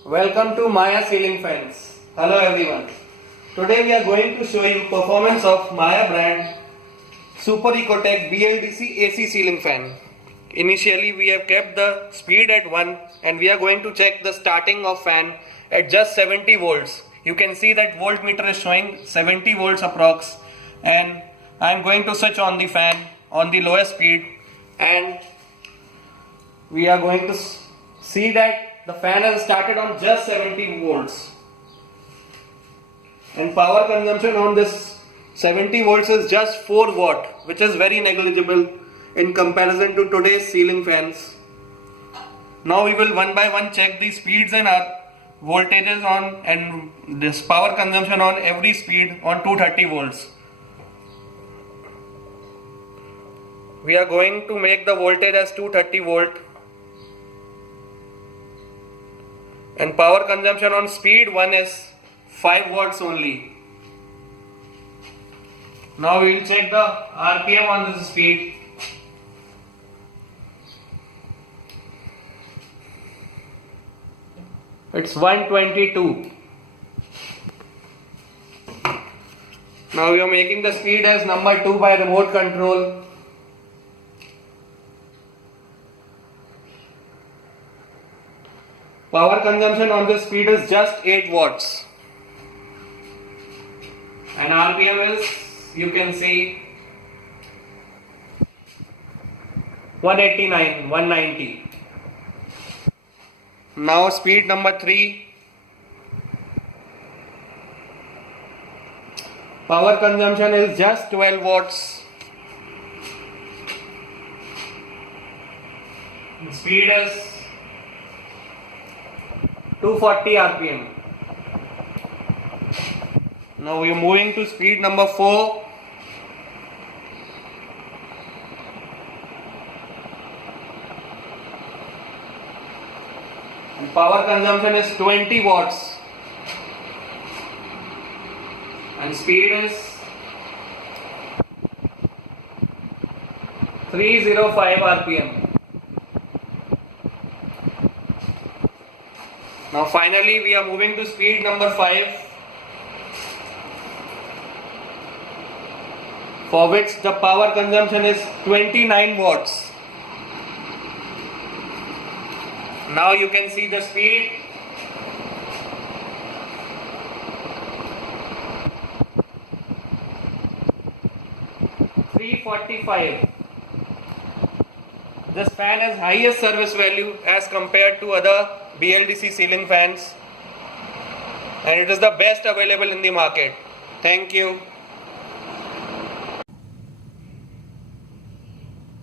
Welcome to Maya Ceiling Fans. Hello everyone. Today we are going to show you performance of Maya brand Super Ecotech BLDC AC ceiling fan. Initially we have kept the speed at 1 and we are going to check the starting of fan at just 70 volts. You can see that voltmeter is showing 70 volts approx, and I am going to switch on the fan on the lowest speed and we are going to see that the fan has started on just 70 volts and power consumption on this 70 volts is just 4 watt, which is very negligible in comparison to today's ceiling fans. Now we will one by one check the speeds and our voltages on and this power consumption on every speed on 230 volts. We are going to make the voltage as 230 volt and power consumption on speed 1 is 5 watts only. Now we will check the RPM on this speed. It's 122. Now we are making the speed as number 2 by remote control. Power consumption on this speed is just 8 watts and RPM is, you can see, 189, 190. Now speed number 3. Power consumption is just 12 watts. Speed is 240 RPM. Now we are moving to speed number 4. And power consumption is 20 watts. And speed is 305 RPM. Now finally we are moving to speed number 5, for which the power consumption is 29 watts. Now you can see the speed. $345. This fan has highest service value as compared to other BLDC ceiling fans and it is the best available in the market. Thank you.